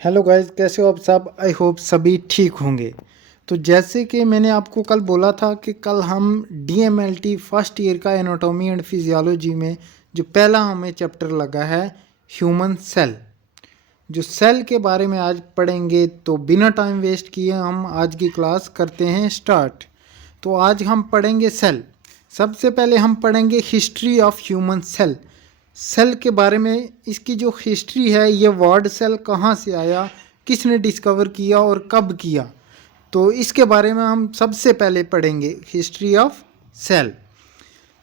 Hello guys, कैसे हो आप सब। आई होप सभी ठीक होंगे। तो जैसे कि मैंने आपको कल बोला था कि कल हम डीएमएलटी फर्स्ट ईयर का एनाटॉमी एंड फिजियोलॉजी में जो पहला हमें चैप्टर लगा है ह्यूमन सेल, जो सेल के बारे में आज पढ़ेंगे। तो बिना टाइम वेस्ट किए हम आज की क्लास करते हैं स्टार्ट। तो आज हम पढ़ेंगे सेल। सबसे पहले हम पढ़ेंगे history of human cell. Cell के बारे में इसकी जो हिस्ट्री है, ये वर्ड सेल कहाँ से आया, किसने डिस्कवर किया और कब किया, तो इसके बारे में हम सबसे पहले पढ़ेंगे हिस्ट्री ऑफ सेल।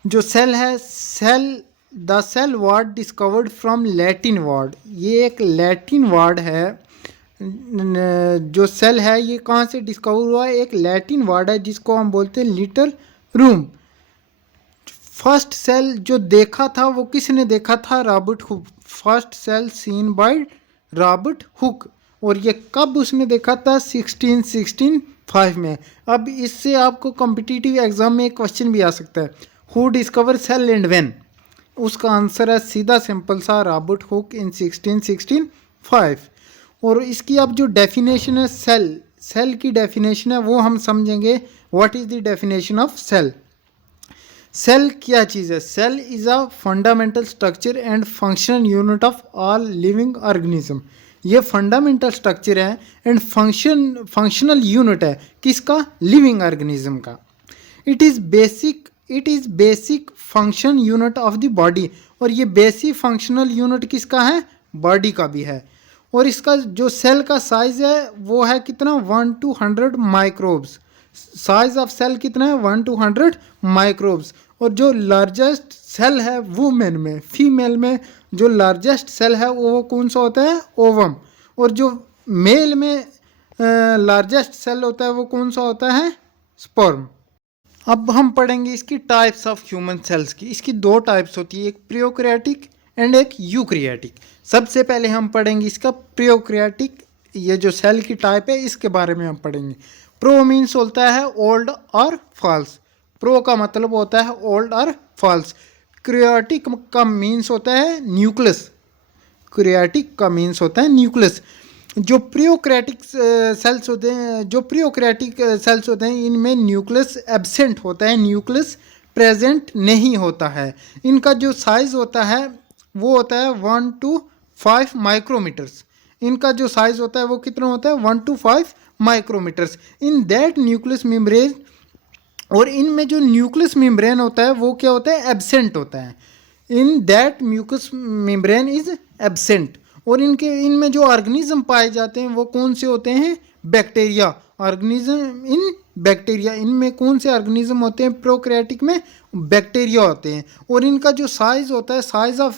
जो सेल है, the cell word discovered from Latin word, ये एक लैटिन वर्ड है। जो सेल है ये कहाँ से डिस्कवर हुआ है, एक लैटिन वर्ड है जिसको हम बोलते हैं लिटिल रूम। फर्स्ट सेल जो देखा था वो किसने देखा था, Robert Hooke. First cell seen by Robert Hooke. और ये कब उसने देखा था, 1665 में। अब इससे आपको कॉम्पिटिटिव एग्जाम में एक क्वेश्चन भी आ सकता है, who discover cell and when. उसका आंसर है सीधा सिंपल सा, रॉबर्ट हुक इन 1665। और इसकी अब जो डेफिनेशन है सेल की डेफिनेशन है वो हम समझेंगे। What is the definition of cell. Cell क्या चीज़ है, cell is a fundamental structure and functional unit of all living organism. ये फंडामेंटल स्ट्रक्चर है एंड फंक्शनल यूनिट है किसका, लिविंग ऑर्गेनिज्म का। It is basic function unit of the body. और ये बेसिक फंक्शनल यूनिट किसका है, बॉडी का भी है। और इसका जो सेल का साइज है वो है कितना, 1-100 माइक्रोब्स। साइज ऑफ सेल कितना है, 1-100 माइक्रोब्स। और जो लार्जेस्ट सेल है वुमेन में, फीमेल में जो लार्जेस्ट सेल है वो कौन सा होता है, ओवम। और जो मेल में लार्जेस्ट सेल होता है वो कौन सा होता है, स्पर्म। अब हम पढ़ेंगे इसकी टाइप्स ऑफ ह्यूमन सेल्स की। इसकी दो टाइप्स होती है, एक प्रियोक्रियाटिक एंड एक यूक्रियाटिक। सबसे पहले हम पढ़ेंगे इसका प्रियोक्रियाटिक, ये जो सेल की टाइप है इसके बारे में हम पढ़ेंगे। प्रो मीन्स होता है ओल्ड और फॉल्स। प्रो का मतलब होता है ओल्ड और फॉल्स। क्रियाटिक का मीन्स होता है न्यूक्लियस। क्रियाटिक का मीन्स होता है न्यूक्लियस। जो प्रियोक्रेटिक सेल्स होते हैं, इनमें न्यूक्लियस एब्सेंट होता है, न्यूक्लियस प्रेजेंट नहीं होता है। इनका जो साइज होता है वो होता है 1-5 माइक्रोमीटर्स। इनका जो साइज होता है वो कितना होता है, 1-5 micrometres. In that nucleus membrane, और इनमें जो न्यूक्लियस मेम्ब्रेन होता है वो क्या होता है, एब्सेंट होता है। In that mucous membrane is absent. और इनमें जो ऑर्गेनिज्म पाए जाते हैं वो कौन से होते हैं, बैक्टीरिया। ऑर्गेनिज्म इन बैक्टीरिया, इनमें कौन से ऑर्गेनिज्म होते हैं, प्रोकैरियोटिक में बैक्टीरिया होते हैं। और इनका जो साइज होता है, साइज ऑफ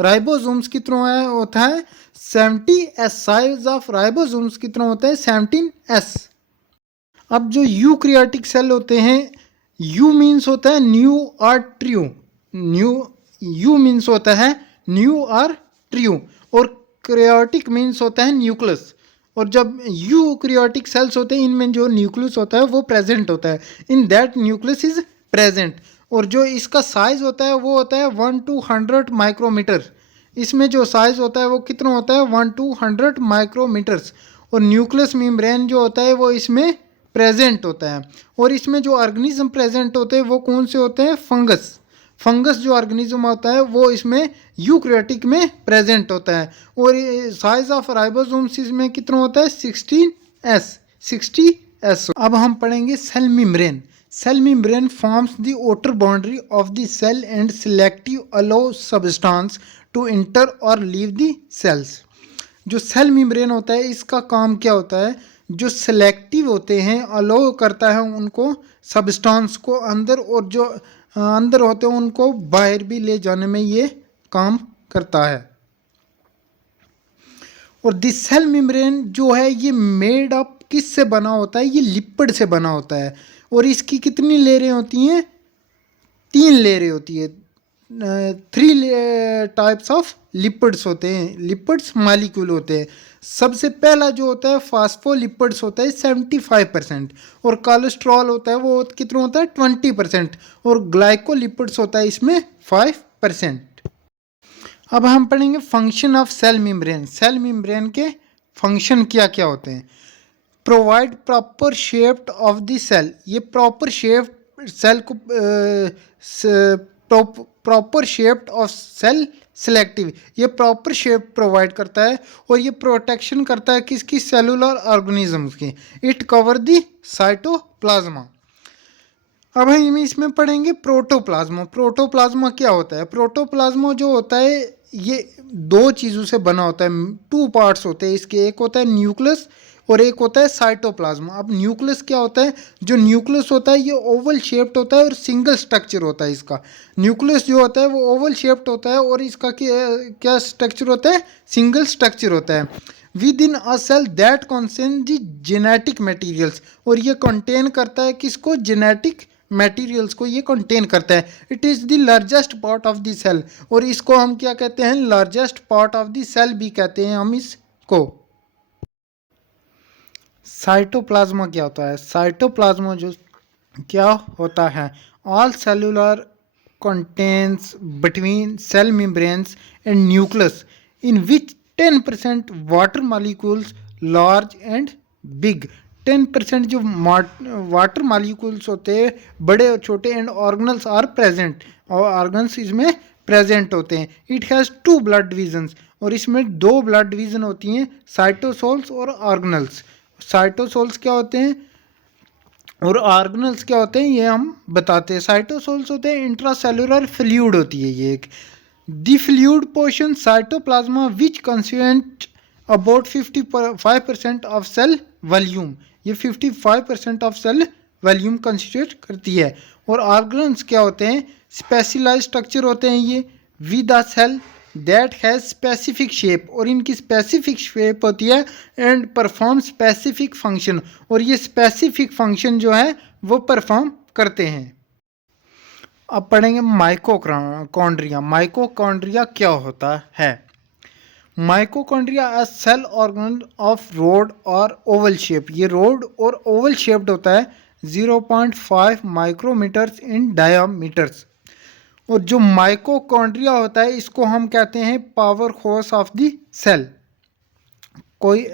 राइबोसोम्स कितना होता है, 70s। साइज ऑफ राइबोसोम्स कितना होता है, 17s। अब जो यूक्रियाटिक सेल होते हैं, यू मीन्स होता है न्यू और ट्रू। यू मीन्स होता है न्यू और ट्रू। और क्रियोटिक मीन्स होता है न्यूक्लियस। और जब यूक्रियोटिक सेल्स होते हैं इनमें जो न्यूक्लियस होता है वो प्रेजेंट होता है, in that nucleus is present. और जो इसका साइज होता है वो होता है 1-100 माइक्रोमीटर। इसमें जो साइज होता है वो कितना होता है, 1-100 माइक्रोमीटर्स। और न्यूक्लियस मेम्ब्रेन जो होता है वो इसमें प्रेजेंट होता है। और इसमें जो ऑर्गेनिज्म प्रेजेंट होते हैं वो कौन से होते हैं, फंगस जो ऑर्गेनिज्म होता है वो इसमें यूक्रियोटिक में प्रेजेंट होता है। और साइज ऑफ राइबोसोम्स इसमें कितना होता है, 60s। अब हम पढ़ेंगे cell membrane. Cell membrane forms the outer boundary of the cell and selective allow substance to enter और लीव द सेल्स। जो सेल मेम्ब्रेन होता है इसका काम क्या होता है, जो सेलेक्टिव होते हैं अलो करता है उनको सब्सटेंस को अंदर, और जो अंदर होते हैं उनको बाहर भी ले जाने में ये काम करता है। और दिस सेल मेम्ब्रेन जो है ये मेड अप किस से बना होता है, ये लिपिड से बना होता है। और इसकी कितनी लेयरें होती हैं, 3 लेयरें होती है। 3 टाइप्स ऑफ लिपिड्स होते हैं, लिपिड्स मॉलिक्यूल होते हैं। सबसे पहला जो होता है फास्फोलिपिड्स होता है 75%। और कोलेस्ट्रॉल होता है वो कितना होता है, 20%। और ग्लाइकोलिपिड्स होता है इसमें 5%। अब हम पढ़ेंगे function of cell membrane. Cell membrane के फंक्शन क्या क्या होते हैं। Provide proper shape of the cell, ये प्रॉपर शेप सेल को proper shape of cell selective, ये प्रॉपर शेप प्रोवाइड करता है और ये प्रोटेक्शन करता है किसकी, सेलुलर ऑर्गेनिजम्स की। It cover the cytoplasma. अब हम इसमें पढ़ेंगे प्रोटोप्लाज्मा। प्रोटोप्लाज्मा क्या होता है। प्रोटोप्लाज्मा जो होता है ये दो चीज़ों से बना होता है, टू पार्ट्स होते हैं इसके, एक होता है न्यूक्लियस और एक होता है साइटोप्लाज्मा। अब न्यूक्लियस क्या होता है, जो न्यूक्लियस होता है ये ओवल शेप्ड होता है और सिंगल स्ट्रक्चर होता है इसका। न्यूक्लियस जो होता है वो ओवल शेप्ड होता है और इसका क्या स्ट्रक्चर होता है, सिंगल स्ट्रक्चर होता है। Within a cell that contain the genetic materials, और ये कंटेन करता है किसको, जेनेटिक मटेरियल्स को ये कंटेन करता है। It is the largest part of the cell, और इसको हम क्या कहते हैं, largest part of the cell भी कहते हैं हम इसको। साइटोप्लाज्मा क्या होता है। साइटोप्लाज्मा जो क्या होता है, all cellular contains between cell membranes and nucleus in which 10% water molecules large and big, 10% जो वाटर मालिक्यूल्स होते हैं बड़े और छोटे, एंड ऑर्गेनल्स आर प्रेजेंट, और ऑर्गन्स इसमें प्रेजेंट होते हैं। It has two blood divisions, और इसमें दो ब्लड डिवीजन होती हैं, साइटोसोल्स और ऑर्गेनल्स। साइटोसोल्स क्या होते हैं और ऑर्गेनल्स क्या होते हैं ये हम बताते हैं। साइटोसोल्स होते हैं इंट्रासेलुलर फ्लूइड होती है ये एक, the fluid portion cytoplasm which constituent about 55% of cell volume, ये 55% ऑफ सेल वॉल्यूम कंस्टिट्यूट करती है। और ऑर्गेनल्स क्या होते हैं, स्पेशलाइज्ड स्ट्रक्चर होते हैं ये with a cell that has specific shape, और इनकी स्पेसिफिक शेप होती है एंड परफॉर्म स्पेसिफिक फंक्शन, और ये स्पेसिफिक फंक्शन जो है वो परफॉर्म करते हैं। अब पढ़ेंगे माइटोकॉन्ड्रिया। माइटोकॉन्ड्रिया क्या होता है। Mitochondria a cell organ of rod और ओवल शेप, ये रोड और ओवल शेप्ड होता है, 0.5 माइक्रोमीटर्स इन डायामीटर्स। और जो माइटोकॉन्ड्रिया होता है इसको हम कहते हैं power house of the cell. कोई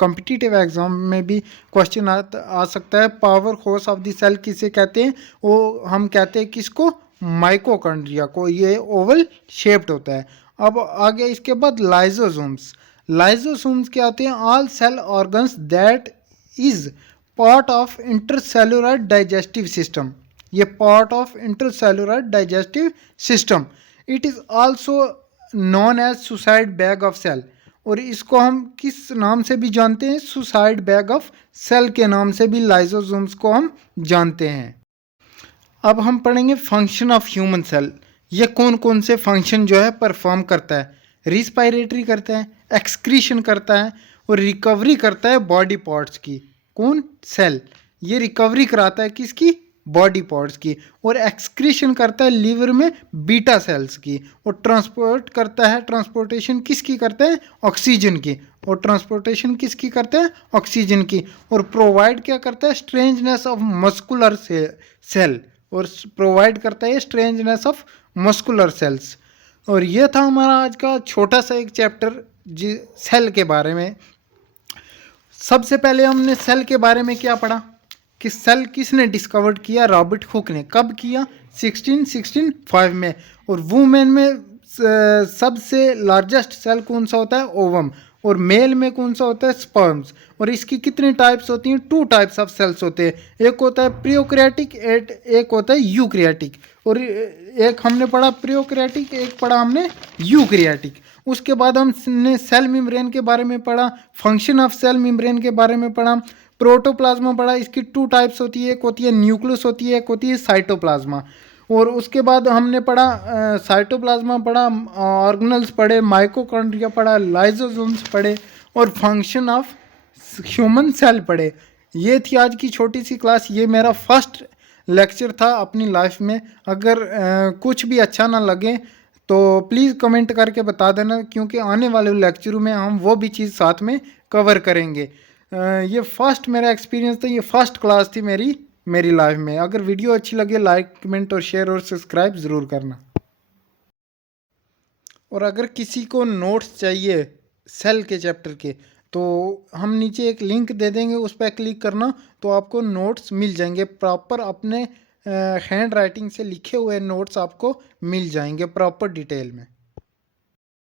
कॉम्पिटिटिव एग्जाम में भी क्वेश्चन आ सकता है, power house of the cell किसे कहते हैं, वो हम कहते हैं किसको, माइटोकॉन्ड्रिया को। ये ओवल शेप्ड होता है। अब आगे इसके बाद लाइजोसोम्स। लाइजोसोम्स क्या होते हैं, all cell organs that is part of intercellular digestive system, ये part of intercellular digestive system. It is also known as suicide bag of cell, और इसको हम किस नाम से भी जानते हैं, सुसाइड बैग ऑफ सेल के नाम से भी लाइजोसोम्स को हम जानते हैं। अब हम पढ़ेंगे फंक्शन ऑफ ह्यूमन सेल, ये कौन कौन से फंक्शन जो है परफॉर्म करता है। रिस्पायरेटरी करता है, एक्सक्रीशन करता है, और रिकवरी करता है बॉडी पार्ट्स की। कौन, सेल, ये रिकवरी कराता है किसकी, बॉडी पार्ट्स की, और एक्सक्रीशन करता है लीवर में बीटा सेल्स की, और ट्रांसपोर्ट करता है, ट्रांसपोर्टेशन किसकी करता है, ऑक्सीजन की, और ट्रांसपोर्टेशन किसकी करता है, ऑक्सीजन की, और प्रोवाइड क्या करता है, स्ट्रेंजनेस ऑफ मस्कुलर सेल, और प्रोवाइड करता है स्ट्रेंजनेस ऑफ मस्कुलर सेल्स। और ये था हमारा आज का छोटा सा एक चैप्टर जी सेल के बारे में। सबसे पहले हमने सेल के बारे में क्या पढ़ा कि सेल किसने डिस्कवर्ड किया, रॉबर्ट हुक ने। कब किया, 1665 में। और वुमेन में सबसे लार्जेस्ट सेल कौन सा होता है, ओवम, और मेल में कौन सा होता है, स्पर्म्स। और इसकी कितनी टाइप्स होती हैं, 2 टाइप्स ऑफ सेल्स होते हैं, एक होता है प्रियोक्रियाटिक, एक होता है यूक्रियाटिक। और एक हमने पढ़ा प्रियोक्रियाटिक, एक पढ़ा हमने यूक्रियाटिक। उसके बाद हमने सेल मेम्ब्रेन के बारे में पढ़ा, फंक्शन ऑफ सेल मेम्ब्रेन के बारे में पढ़ा, प्रोटोप्लाज्मा पढ़ा, इसकी 2 टाइप्स होती है, एक होती है न्यूक्लियस होती है, एक होती है साइटोप्लाज्मा। और उसके बाद हमने पढ़ा साइटोप्लाज्मा पढ़ा, ऑर्गेनल्स पढ़े, माइटोकॉन्ड्रिया पढ़ा, लाइजोसोम्स पढ़े, और फंक्शन ऑफ ह्यूमन सेल पढ़े। ये थी आज की छोटी सी क्लास, ये मेरा फर्स्ट लेक्चर था अपनी लाइफ में। अगर कुछ भी अच्छा ना लगे तो प्लीज़ कमेंट करके बता देना, क्योंकि आने वाले लेक्चरों में हम वो भी चीज़ साथ में कवर करेंगे। ये फर्स्ट मेरा एक्सपीरियंस था, ये फर्स्ट क्लास थी मेरी लाइफ में। अगर वीडियो अच्छी लगे लाइक कमेंट और शेयर और सब्सक्राइब ज़रूर करना। और अगर किसी को नोट्स चाहिए सेल के चैप्टर के तो हम नीचे एक लिंक दे देंगे, उस पर क्लिक करना तो आपको नोट्स मिल जाएंगे प्रॉपर, अपने हैंड राइटिंग से लिखे हुए नोट्स आपको मिल जाएंगे प्रॉपर डिटेल में।